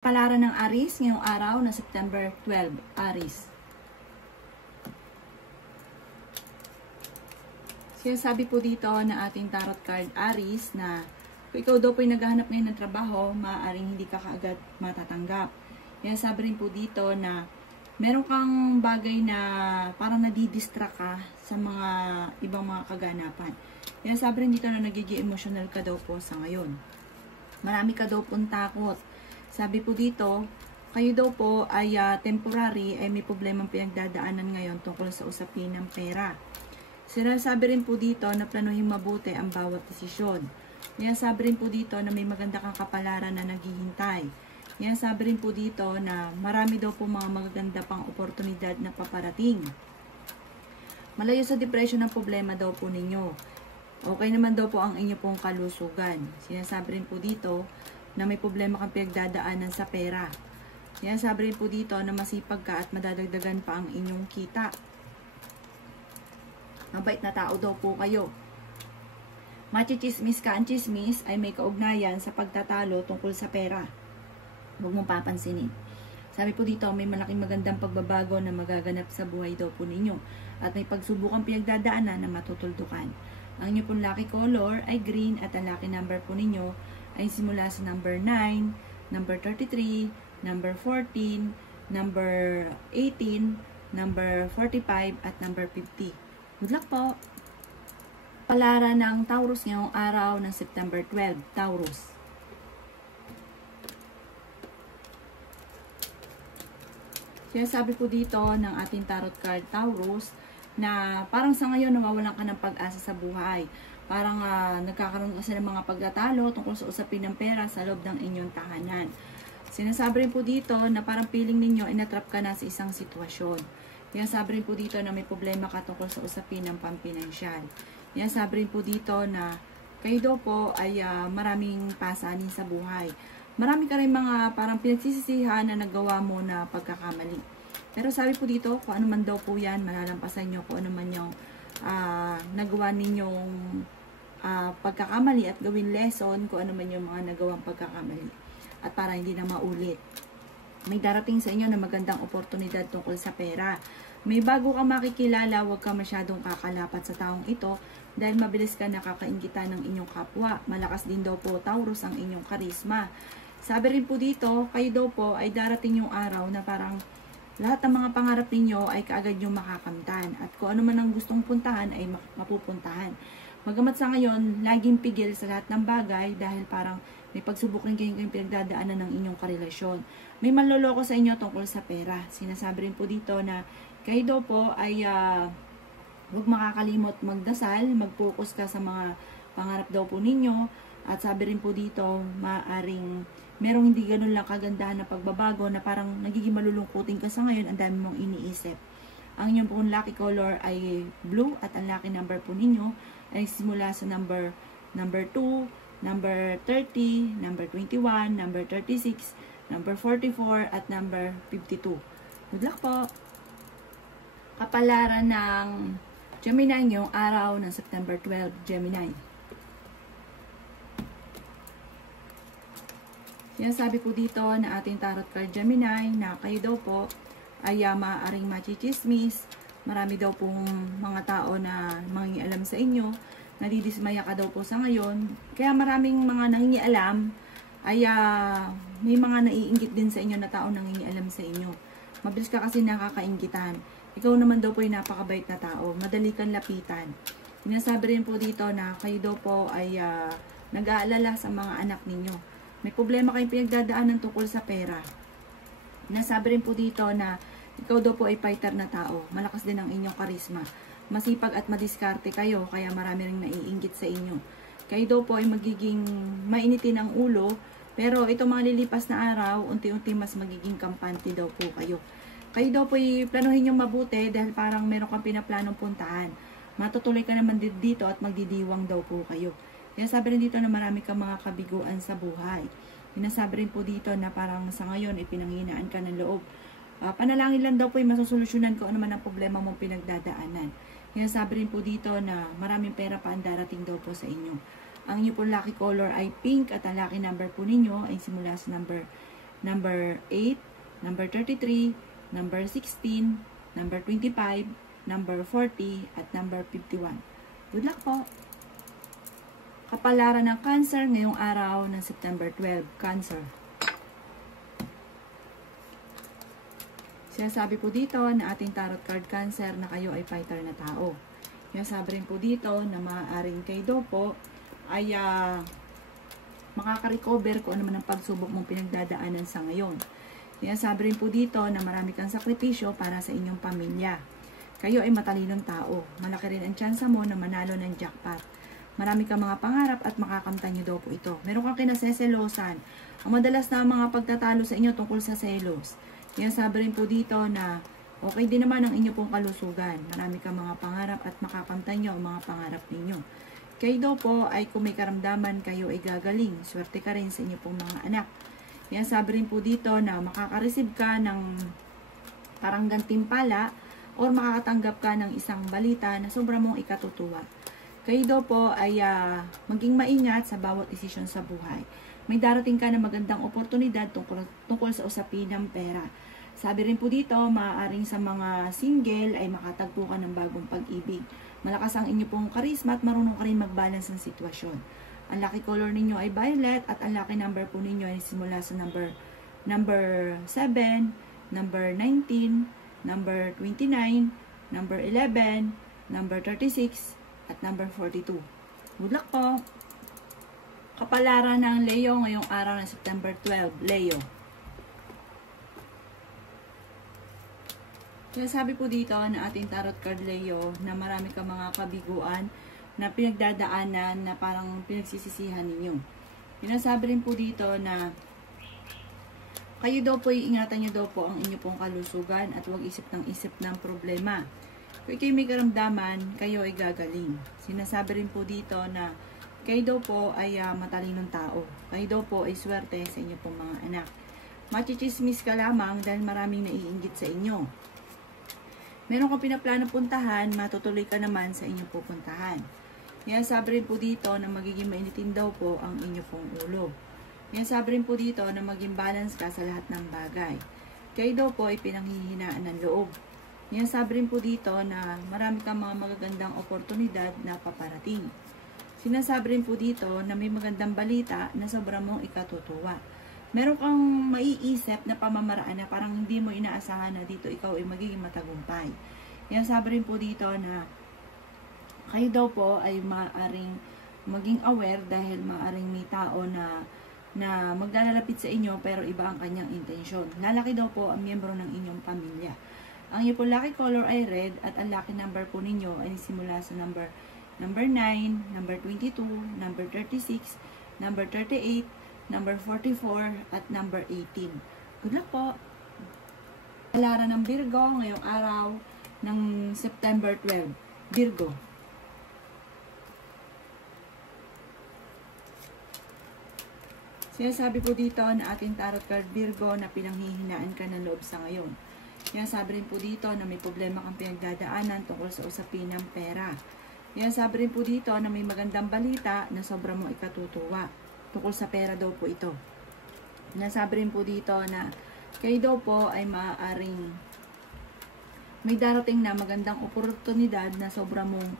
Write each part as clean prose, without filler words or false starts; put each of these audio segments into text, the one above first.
Palaran ng Aries ngayong araw na September 12, Aries. Sinasabi po dito na ating tarot card Aries na kung ikaw daw po ay naghahanap ngayon ng trabaho, maaaring hindi ka kaagad matatanggap. Kaya sabi rin po dito na meron kang bagay na parang nadidistract ka sa mga ibang mga kaganapan. Kaya sabi rin dito na nagiging emotional ka daw po sa ngayon. Marami ka daw pong takot. Sabi po dito, kayo daw po ay temporary ay may problemang pinagdadaanan ngayon tungkol sa usapin ng pera. Sinasabi rin po dito na planuhin mabuti ang bawat desisyon. Kaya sabi rin po dito na may maganda kang kapalaran na naghihintay. Kaya sabi rin po dito na marami daw po mga magaganda pang oportunidad na paparating. Malayo sa depression ang problema daw po ninyo. Okay naman daw po ang inyo pong kalusugan. Sinasabi rin po dito na may problema kang pinagdadaanan sa pera. Kaya sabi rin po dito na masipag ka at madadagdagan pa ang inyong kita. Mabait na tao daw po kayo. Machichismis ka, ang chismis ay may kaugnayan sa pagtatalo tungkol sa pera. Huwag mong papansinin. Sabi po dito, may malaking magandang pagbabago na magaganap sa buhay daw po ninyo. At may pagsubukang pinagdadaanan na matutuldukan. Ang inyo pong lucky color ay green at ang lucky number po ninyo ay simula sa number 9, number 33, number 14, number 18, number 45, at number 50. Good luck po! Palaran ng Taurus ngayong araw ng September 12, Taurus. Kaya sabi po dito ng ating tarot card, Taurus, na parang sa ngayon nawawalan ka ng pag-asa sa buhay. Parang nagkakaroon kasi ng mga pagtatalo tungkol sa usapin ng pera sa loob ng inyong tahanan. Sinasabi rin po dito na parang feeling ninyo inatrap ka na sa isang sitwasyon. Kaya sabi rin po dito na may problema ka tungkol sa usapin ng pampinansyal. Kaya sabi rin po dito na kayo daw po ay maraming pasanin sa buhay. Marami ka rin mga parang pinagsisisihan na nagawa mo na pagkakamali. Pero sabi po dito, kung ano man daw po yan, malalampasan nyo kung ano man yung nagawa ninyong pagkakamali at gawin lesson kung ano man yung mga nagawang pagkakamali. At para hindi na maulit. May darating sa inyo na magandang oportunidad tungkol sa pera. May bago kang makikilala, huwag ka masyadong kakalapat sa taong ito dahil mabilis ka nakakainggitan ng inyong kapwa. Malakas din daw po, Taurus, ang inyong karisma. Sabi rin po dito, kayo daw po ay darating yung araw na parang lahat ng mga pangarap ninyo ay kaagad yung makakamtan. At kung ano man ang gustong puntahan ay mapupuntahan. Magamat sa ngayon, laging pigil sa lahat ng bagay dahil parang may pagsubok rin kayong pinagdadaanan ng inyong karelasyon. May manloloko sa inyo tungkol sa pera. Sinasabi rin po dito na kayo daw po ay huwag makakalimot magdasal, mag-focus ka sa mga pangarap daw po ninyo. At sabi rin po dito, maaring merong hindi ganun lang kagandahan na pagbabago na parang nagiging malulungkutin ka sa ngayon, ang dami mong iniisip. Ang inyong pong lucky color ay blue at ang lucky number po ninyo ay simula sa number 2, number 30, number 21, number 36, number 44, at number 52. Good luck po! Kapalaran ng Gemini ngayong araw ng September 12, Gemini. Yan sabi po dito na ating tarot card Gemini na kayo daw po ay maaaring machichismis. Marami daw pong mga tao na mangingialam sa inyo. Nadidismaya ka daw po sa ngayon. Kaya maraming mga nangingialam ay may mga naiinggit din sa inyo na tao nangingialam sa inyo. Mabilis ka kasi nakakainggitan. Ikaw naman daw po ay napakabait na tao. Madali kang lapitan. Sinasabi rin po dito na kayo daw po ay nag-aalala sa mga anak ninyo. May problema kayong pinagdadaanan tungkol sa pera. Nasabi rin po dito na ikaw daw po ay fighter na tao. Malakas din ang inyong karisma. Masipag at madiskarte kayo, kaya marami ring naiinggit sa inyo. Kayo daw po ay magiging mainitin ang ulo, pero itong mga lilipas na araw, unti-unti mas magiging kampante daw po kayo. Kayo daw po ay planuhin yung mabuti dahil parang meron kang pinaplanong puntahan. Matutuloy ka naman dito at magdidiwang daw po kayo. Kaya sabi rin dito na marami kang mga kabiguan sa buhay. Pinasabi rin po dito na parang sa ngayon ipinanghinaan ka ng loob. Panalangin lang daw po ay masusolusyonan kung ano man ang problema mong pinagdadaanan. Kaya sabi rin po dito na maraming pera pa ang darating daw po sa inyo. Ang inyo po lucky color ay pink at ang lucky number po ninyo ay simula sa number number 8, number 33, number 16, number 25, number 40, at number 51. Good luck po! Kapalaran ng Cancer ngayong araw ng September 12. Cancer. Sinasabi po dito na ating tarot card Cancer na kayo ay fighter na tao. Sinasabi rin po dito na maaaring kayo daw po ay makaka-recover kung ano man ang pagsubok mong pinagdadaanan sa ngayon. Sinasabi rin po dito na marami kang sakripisyo para sa inyong pamilya. Kayo ay matalinong tao. Malaki rin ang tsansa mo na manalo ng jackpot. Marami kang mga pangarap at makakamtan nyo daw po ito. Meron kang kinaseselosan. Ang madalas na mga pagtatalo sa inyo tungkol sa selos. Sinasabi rin po dito na okay din naman ang inyo pong kalusugan. Marami kang mga pangarap at makakamtan nyo ang mga pangarap ninyo. Kayo daw po ay kung may karamdaman kayo ay gagaling. Swerte ka rin sa inyo pong mga anak. Sinasabi rin po dito na makaka-receive ka ng parang gantimpala or makakatanggap ka ng isang balita na sobrang mong ikatutuwa. Kayo daw po ay maging maingat sa bawat desisyon sa buhay. May darating ka na magandang oportunidad tungkol sa usapin ng pera. Sabi rin po dito, maaaring sa mga single ay makatagpo ka ng bagong pag-ibig. Malakas ang inyo pong karisma at marunong ka rin mag-balance ng sitwasyon. Ang lucky color ninyo ay violet at ang lucky number po ninyo ay simula sa number 7, number 19, number 29, number 11, number 36, at number 42. Good luck po! Kapalaran ng Leo ngayong araw ng September 12. Leo. Kaya sabi po dito na ating tarot card Leo na marami kang mga kabiguan na pinagdadaanan na parang pinagsisisihan ninyo. Sinasabi rin po dito na kayo daw po ingatan nyo daw po ang inyo pong kalusugan at huwag isip ng problema. Kung kayo may karamdaman, kayo ay gagaling. Sinasabi rin po dito na kayo daw po ay matalinong tao. Kayo daw po ay swerte sa inyo pong mga anak. Machichismis ka lamang dahil maraming naiinggit sa inyo. Meron kang pinaplano puntahan, matutuloy ka naman sa inyong pupuntahan. Sabi rin po dito na magiging mainitin daw po ang inyo pong ulo. Sabi rin po dito na maging balance ka sa lahat ng bagay. Kayo daw po ay pinanghihinaan ng loob. Sabi rin po dito na marami kang mga magagandang oportunidad na paparating. Sinasabi rin po dito na may magandang balita na sobrang mong ikatutuwa. Meron kang maiisip na pamamaraan na parang hindi mo inaasahan na dito ikaw ay magiging matagumpay. Sabi rin po dito na kayo daw po ay maaaring maging aware dahil maaaring may tao na maglalapit sa inyo pero iba ang kanyang intensyon. Lalaki daw po ang miyembro ng inyong pamilya. Ang inyong po lucky color ay red at ang lucky number po ninyo ay simula sa number 9, number 22, number 36, number 38, number 44, at number 18. Good luck po! Kapalaran ng Virgo ngayong araw ng September 12. Virgo. Sinasabi po dito na ating tarot card Virgo na pinanghihinaan ka ng loob sa ngayon. Sinasabi rin po dito na may problema kang pinagdadaanan tungkol sa usapin ng pera. Sinasabi rin po dito na may magandang balita na sobrang mong ikatutuwa. Tungkol sa pera daw po ito. Sinasabi rin po dito na kayo daw po ay maaaring may darating na magandang oportunidad na sobrang mong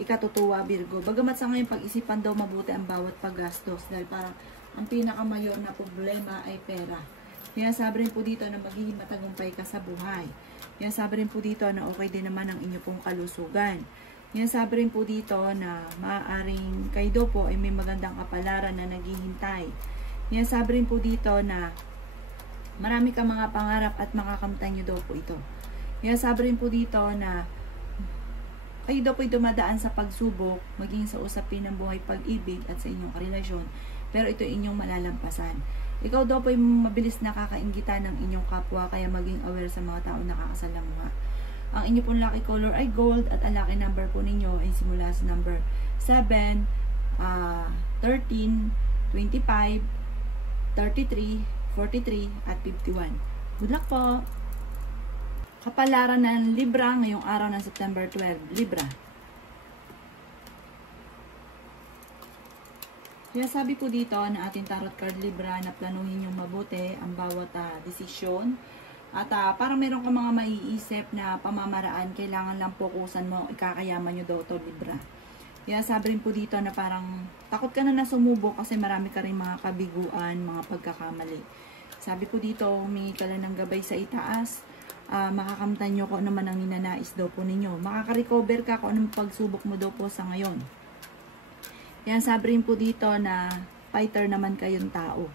ikatutuwa Virgo. Bagamat sa ngayon pag-isipan daw mabuti ang bawat paggastos dahil parang ang pinakamayor na problema ay pera. Sinasabi rin po dito na magiging matagumpay ka sa buhay. Sinasabi rin po dito na okay din naman ang inyo pong kalusugan. Sinasabi rin po dito na maaaring kayo daw po ay may magandang kapalaran na naghihintay. Sinasabi rin po dito na marami kang mga pangarap at makakamtan nyo daw po ito. Sinasabi rin po dito na kayo daw po ay dumadaan sa pagsubok, maging sa usapin ng buhay pag-ibig at sa inyong karelasyon, pero ito inyong malalampasan. Ikaw daw po ay mabilis nakakainggitan ng inyong kapwa, kaya maging aware sa mga taong nakakasalangha. Ang inyo pong lucky color ay gold at ang lucky number po ninyo ay simula sa number 7, 13, 25, 33, 43, at 51. Good luck po! Kapalaran ng Libra ngayong araw ng September 12. Libra. Kaya sabi po dito na ating tarot card Libra na planuhin yung mabuti ang bawat desisyon. At parang meron ka mga maiisip na pamamaraan, kailangan lang fokusan mo, ikakayaman nyo daw to Libra. Kaya sabi rin po dito na parang takot ka na sumubok kasi marami ka rin mga kabiguan, mga pagkakamali. Sabi po dito, humingi ka lang ng gabay sa itaas. Makakamtan nyo kung ano man ang ninanais daw po ninyo. Makaka-recover ka kung anong pagsubok mo daw po sa ngayon. Kaya sabi rin po dito na fighter naman kayong tao.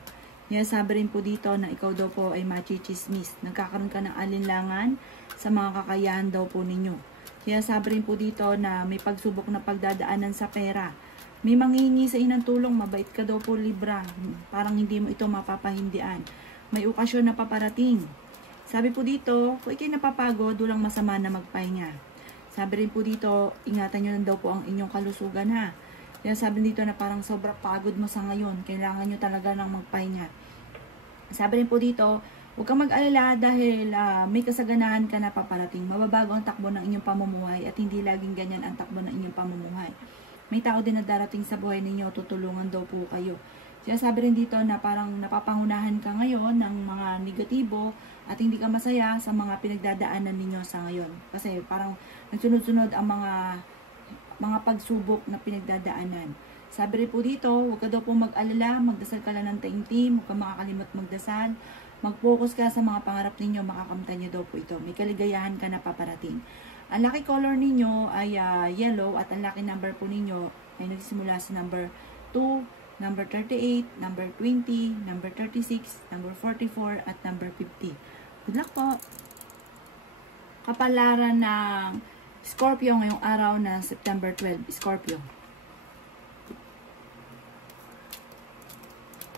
Kaya sabi rin po dito na ikaw daw po ay machichismis. Nagkakaroon ka ng alinlangan sa mga kakayahan daw po ninyo. Kaya sabi rin po dito na may pagsubok na pagdadaanan sa pera. May manghihingi sa inang tulong, mabait ka daw po Libra. Parang hindi mo ito mapapahindian. May okasyon na paparating. Sabi po dito, kung ikay napapagod, walang masama na magpahinga. Sabi rin po dito, ingatan nyo lang daw po ang inyong kalusugan ha. Kaya sabi dito na parang sobrang pagod mo sa ngayon. Kailangan nyo talaga ng magpahinga. Sabi rin po dito, huwag kang mag-alala dahil may kasaganahan ka na paparating. Mababago ang takbo ng inyong pamumuhay at hindi laging ganyan ang takbo ng inyong pamumuhay. May tao din na darating sa buhay ninyo, tutulungan daw po kayo. Kaya sabi rin dito na parang napapangunahan ka ngayon ng mga negatibo at hindi ka masaya sa mga pinagdadaanan ninyo sa ngayon. Kasi parang nagsunod-sunod ang mga pagsubok na pinagdadaanan. Sabi rin po dito, huwag ka daw po mag-alala, magdasal ka lang ng taimtim, huwag ka makakalimot magdasal, mag-focus ka sa mga pangarap ninyo, makakamtan nyo daw po ito. May kaligayahan ka na paparating. Ang lucky color ninyo ay yellow at ang lucky number po ninyo ay nagsimula sa number 2, number 38, number 20, number 36, number 44, at number 50. Good luck po! Kapalaran ng Scorpio ngayong araw na September 12. Scorpio.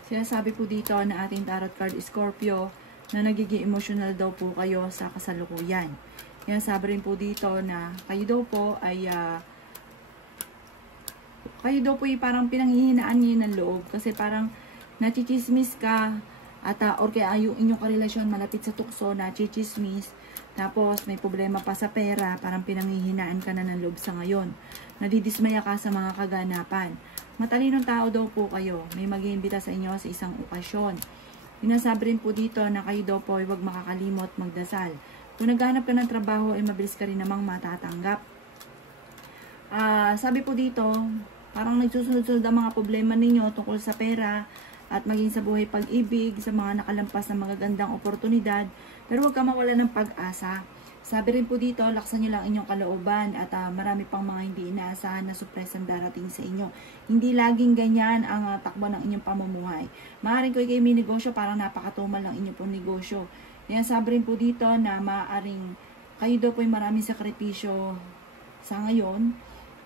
Sinasabi po dito na ating tarot card Scorpio na nagiging emotional daw po kayo sa kasalukuyan. Yan sabi rin po dito na kayo daw po ay parang pinanghihinaan niyo ng loob kasi parang nachichismis ka at or kaya yung inyong karelasyon malapit sa tukso, nachichismis, tapos may problema pa sa pera, parang pinanghihinaan ka na ng loob sa ngayon. Nadidismaya ka sa mga kaganapan. Matalinong tao daw po kayo, may mag-iimbita sa inyo sa isang okasyon. Pinasabi rin po dito na kayo daw po ay huwag makakalimot magdasal. Kung naghahanap ka ng trabaho ay mabilis ka rin namang matatanggap. Sabi po dito, parang nagsusunod-sunod ang mga problema ninyo tungkol sa pera at maging sa buhay pag-ibig, sa mga nakalampas na magagandang oportunidad. Pero huwag ka mawala ng pag-asa. Sabi rin po dito, laksan nyo lang inyong kalooban at marami pang mga hindi inaasahan na surpresang darating sa inyo. Hindi laging ganyan ang takbo ng inyong pamumuhay. Maaaring kung kayo may negosyo, parang napakatumal lang inyong pong negosyo. Yan, sabi rin po dito na maaaring kayo daw po ay maraming sakripisyo sa ngayon.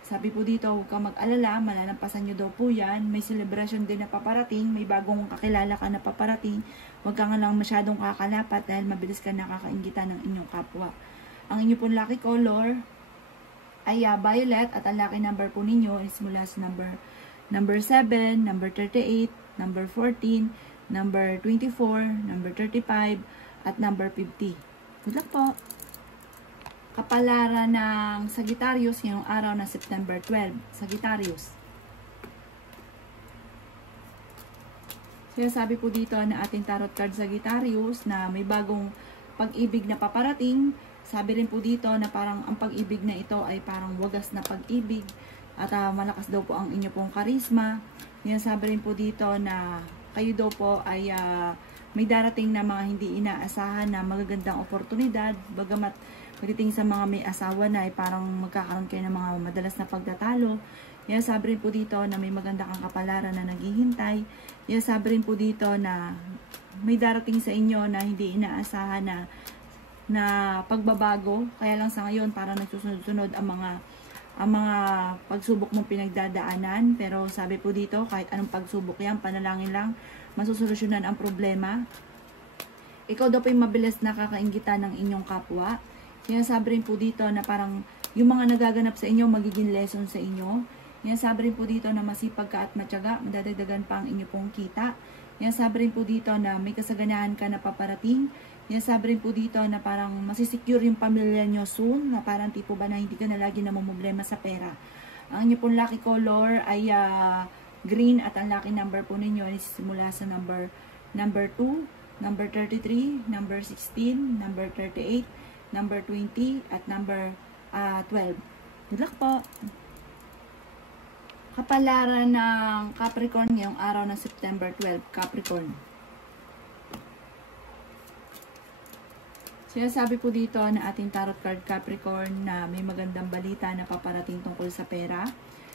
Sabi po dito, huwag kang mag-alala, malalampasan nyo daw po yan. May celebration din na paparating, may bagong kakilala ka na paparating. Huwag ka nga lang masyadong kakalapat dahil mabilis ka nakakainggitan ng inyong kapwa. Ang inyong pong lucky color ay violet at ang lucky number po ninyo is mula sa number 7, number 38, number 14, number 24, number 35, at number 50. Good luck po! Kapalaran ng Sagittarius ngayong araw na September 12. Sagittarius. Kaya sabi po dito na ating tarot card Sagittarius na may bagong pag-ibig na paparating. Sabi rin po dito na parang ang pag-ibig na ito ay parang wagas na pag-ibig at malakas daw po ang inyo pong karisma. Kaya sabi rin po dito na kayo daw po ay may darating na mga hindi inaasahan na magagandang oportunidad, bagamat pagdating sa mga may asawa na ay parang magkakaroon kayo ng mga madalas na pagtatalo. Kaya sabi rin po dito na may maganda kang kapalaran na naghihintay. Kaya sabi rin po dito na may darating sa inyo na hindi inaasahan na pagbabago. Kaya lang sa ngayon parang nagsusunod-sunod ang mga pagsubok mong pinagdadaanan. Pero sabi po dito kahit anong pagsubok yan, panalangin lang, masusolusyonan ang problema. Ikaw daw po yung mabilis nakakainggitan ng inyong kapwa. Kaya sabi rin po dito na parang yung mga nagaganap sa inyo, magiging lesson sa inyo. Kaya sabi rin po dito na masipag ka at matyaga, madadagdagan pa ang inyo pong kita. Kaya sabi rin po dito na may kasaganahan ka na paparating. Kaya sabi rin po dito na parang masisecure yung pamilya nyo soon, na parang tipo ba na hindi ka na lagi namumblema sa pera. Ang inyo pong lucky color ay green at ang lucky number po ninyo ay simula sa number 2, number 33, number 16, number 38, number 20, at number 12. Good luck po! Kapalaran ng Capricorn ngayong araw ng September 12, Capricorn. Sinasabi po dito na ating tarot card Capricorn na may magandang balita na paparating tungkol sa pera.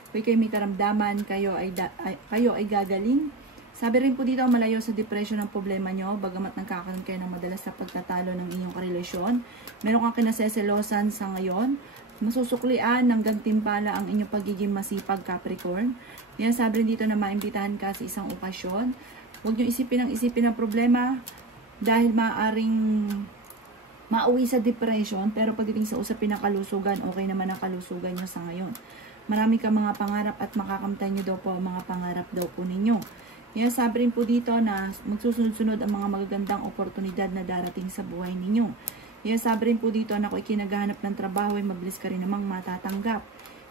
Kung kayo may karamdaman, kayo ay gagaling. Sabi rin po dito, malayo sa depression ang problema nyo, bagamat nagkakaroon kayo ng madalas na pagtatalo ng inyong karelasyon. Meron kang kinaseselosan sa ngayon. Masusuklian ng gantimpala ang inyong pagiging masipag, Capricorn. Yan, sabi rin dito na maimbitahan ka sa isang okasyon. Huwag nyo isipin ang problema dahil maaaring mauwi sa depression, pero pagdating sa usapin ng kalusugan, okay naman ang kalusugan nyo sa ngayon. Marami kang mga pangarap at makakamtan nyo daw po ang mga pangarap daw po ninyo. Yan, sabi rin po dito na magsusunod-sunod ang mga magagandang oportunidad na darating sa buhay ninyo. Yan, sabi rin po dito na kung ikinaghahanap ng trabaho ay mabilis ka rin namang matatanggap.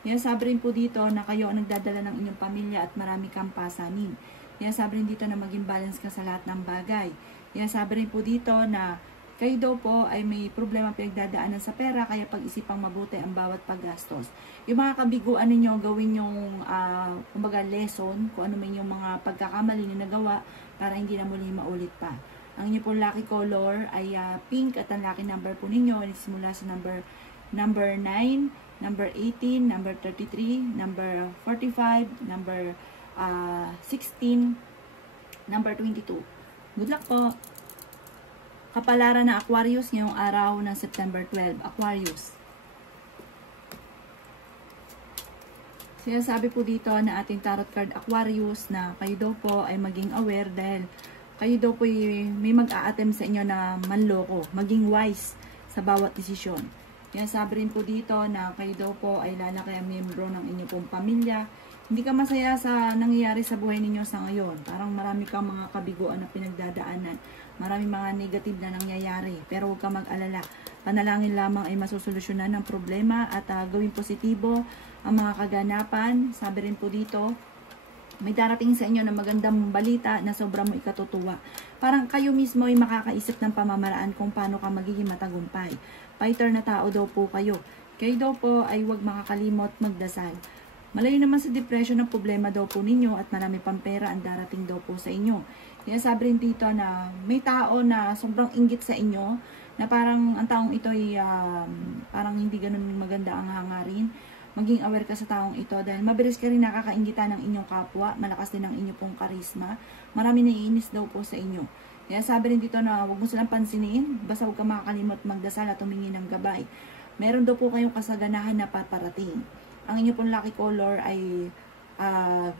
Yan, sabi rin po dito na kayo ang nagdadala ng inyong pamilya at marami kang pasanin. Yan, sabi rin dito na maging balance ka sa lahat ng bagay. Yan, sabi rin po dito na kayo daw po ay may problema pinagdadaanan sa pera, kaya pag-isipang mabuti ang bawat paggastos. Yung mga kabiguan ninyo, gawin yung kumbaga lesson, kung ano man yung mga pagkakamali na nagawa para hindi na muli maulit pa. Ang inyo pong lucky color ay pink at ang lucky number po ninyo ay simula sa number 9, number 18, number 33, number 45, number 16, number 22. Good luck po! Kapalaran ng Aquarius ngayong araw ng September 12. Aquarius. Sinasabi po dito na ating tarot card Aquarius na kayo daw po ay maging aware dahil kayo daw po may mag-a-attempt sa inyo na manloko. Maging wise sa bawat desisyon. Yan, sabi rin po dito na kayo daw po ay lalaki ang miyembro ng inyong pong pamilya. Hindi ka masaya sa nangyayari sa buhay ninyo sa ngayon. Parang marami kang mga kabiguan na pinagdadaanan. Maraming mga negative na nangyayari. Pero huwag ka mag-alala. Panalangin lamang ay masusolusyonan ng problema at gawing positibo ang mga kaganapan. Sabi rin po dito, may darating sa inyo na magandang balita na sobrang mo ikatutuwa. Parang kayo mismo ay makakaisip ng pamamaraan kung paano ka magiging matagumpay. Fighter na tao daw po kayo. Kayo daw po ay huwag makakalimot magdasal. Malayo naman sa depression ang problema daw po ninyo at marami pang pera ang darating daw po sa inyo. Kaya sabi rin dito na may tao na sobrang inggit sa inyo na parang ang taong ito ay parang hindi ganun maganda ang hangarin. Maging aware ka sa taong ito dahil mabilis ka rin nakakaingitan ng inyong kapwa, malakas din ang inyong pong karisma. Marami naiinis daw po sa inyo. Kaya sabi rin dito na huwag mo silang pansinin, basta huwag ka makakalimot magdasal at humingi ng gabay. Meron daw po kayong kasaganahan na paparating. Ang inyong pong lucky color ay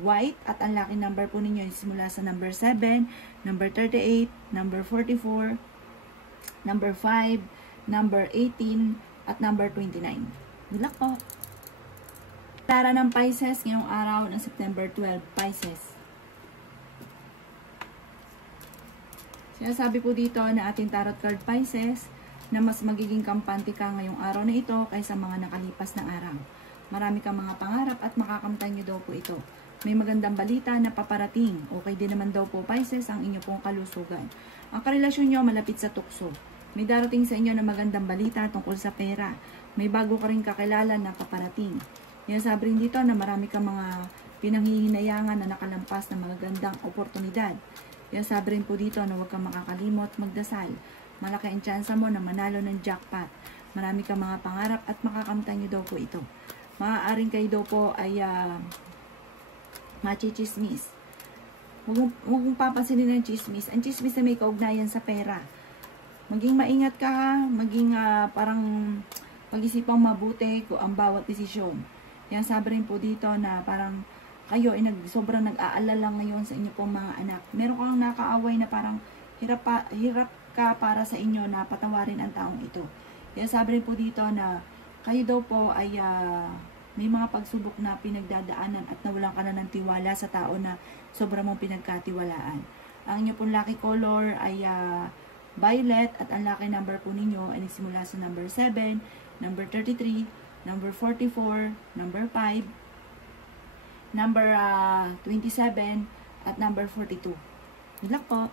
white at ang lucky number po ninyo ay simula sa number 7, number 38, number 44, number 5, number 18, at number 29. Good luck po! Tara ng Pisces ngayong araw ng September 12, Pisces. Sinasabi po dito na ating tarot card Pisces na mas magiging kampante ka ngayong araw na ito kaysa mga nakalipas na araw. Marami kang mga pangarap at makakamtan nyo daw po ito. May magandang balita na paparating. Okay din naman daw po Pisces ang inyo pong kalusugan. Ang karelasyon nyo malapit sa tukso. May darating sa inyo na magandang balita tungkol sa pera. May bago ka rin kakilala na paparating. Yan, sabi rin dito na marami kang mga pinanghihinayangan na nakalampas na magagandang oportunidad. Yan, sabi rin po dito na huwag kang makakalimot magdasal. Malaki ang tsansa mo na manalo ng jackpot. Marami kang mga pangarap at makakamtan nyo daw po ito. Maaaring kayo daw po ay machichismis. Huwag mong papansinin ng chismis. Ang chismis na may kaugnayan sa pera. Maging maingat ka, maging parang pag-isipang mabuti ko ang bawat desisyon. Yan, sabi rin po dito na parang kayo ay sobrang nag-aalala ngayon sa inyo pong mga anak. Meron kang nakaaway na parang hirap ka para sa inyo na patawarin ang taong ito. Yan, sabi rin po dito na kayo daw po ay may mga pagsubok na pinagdadaanan at nawalan ka na ng tiwala sa tao na sobrang mong pinagkatiwalaan. Ang inyo pong lucky color ay violet at ang lucky number po ninyo ay nagsimula sa number 7, number 33, number 44, number 5, number 27, at number 42. Yun lang po.